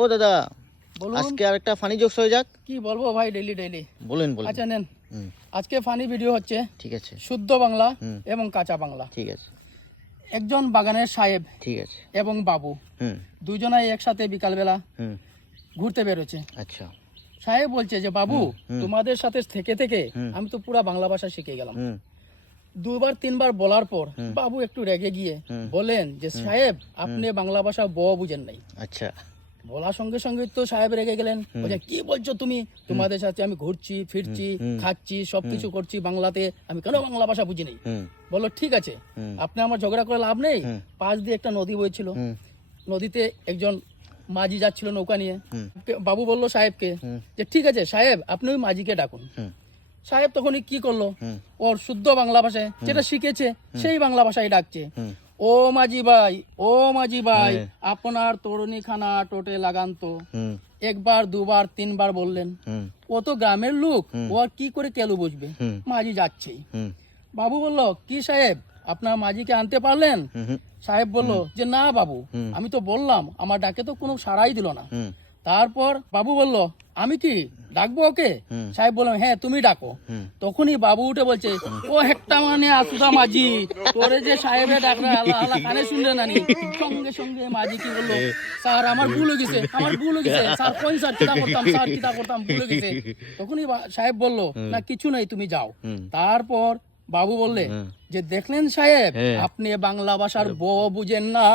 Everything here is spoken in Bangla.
ও দাদা, বলুন। আজকে আরেকটা ফানি জোকস হয়ে যাক। কি বলবো ভাই, ডেইলি ডেইলি বলেন বলেন। আচ্ছা নেন, আজকে ফানি ভিডিও হচ্ছে। ঠিক আছে। শুদ্ধ বাংলা এবং কাঁচা বাংলা। ঠিক আছে। একজন বাগানের সাহেব ঠিক আছে। এবং বাবু হুম দুজনাই একসাথে বিকালবেলা হুম ঘুরতে বেরোচ্ছে। আচ্ছা। সাহেব বলছে যে বাবু, তোমাদের সাথে থেকে থেকে আমি তো পুরা বাংলা ভাষা শিখে গেলাম। হুম দুবার তিনবার বলার পর বাবু একটু রেগে গিয়ে বলেন যে সাহেব, আপনি বাংলা ভাষা বুঝেন নাই। আচ্ছা। বলার সঙ্গে সঙ্গে তো সাহেব রেগে গেলেন, বলছেন কি বলছো তুমি? তোমাদের সাথে আমি ঘুরছি ফিরছি খাচ্ছি সবকিছু করছি বাংলাতে, আমি কেন বাংলা ভাষা বুঝি নেই? বললো ঠিক আছে, আপনি আমার ঝগড়া করে লাভ নেই। পাশ দিয়ে একটা নদী বইছিল, নদীতে একজন মাঝি যাচ্ছিল নৌকা নিয়ে। বাবু বললো সাহেবকে যে ঠিক আছে সাহেব, আপনি ওই মাঝিকে ডাকুন। সাহেব তখনই কি করলো, ওর শুদ্ধ বাংলা ভাষায় যেটা শিখেছে সেই বাংলা ভাষায় ডাকছে। ও মাঝি ভাই, ও মাঝি ভাই, আপনার তরুণী খানা টোটে লাগান তো। একবার দুবার তিনবার বললেন। ও তো গ্রামের লোক, ও আর কি করে কেলু বুঝবে? মাঝি যাচ্ছেই। বাবু বলল কি সাহেব, আপনার মাঝিকে আনতে পারলেন? সাহেব বলল যে না বাবু, আমি তো বললাম, আমার ডাকে তো কোনো সাড়াই দিল না। তারপর বাবু বলল আমি কি ডাকবো ওকে? সাহেব বলল হ্যাঁ তুমি ডাকো। তখনই বাবু উঠে বলছে, ও একটা মানে আসুদা মাঝি, তোরে যে সাহেবের ডাকরা আলা কানে শুনলে নানি। সঙ্গে সঙ্গে মাঝি কি বললো, স্যার আমার ভুল হয়ে গেছে, আমার ভুল হয়ে গেছে স্যার, কোন স্যার কিতা করতাম, স্যার কিতা করতাম, ভুল হয়ে গেছে। তখনই সাহেব বলল না কিছু নেই, তুমি যাও। তারপর বাবু বললে যে দেখলেন সাহেব, আপনি বাংলা ভাষার বুঝেন না।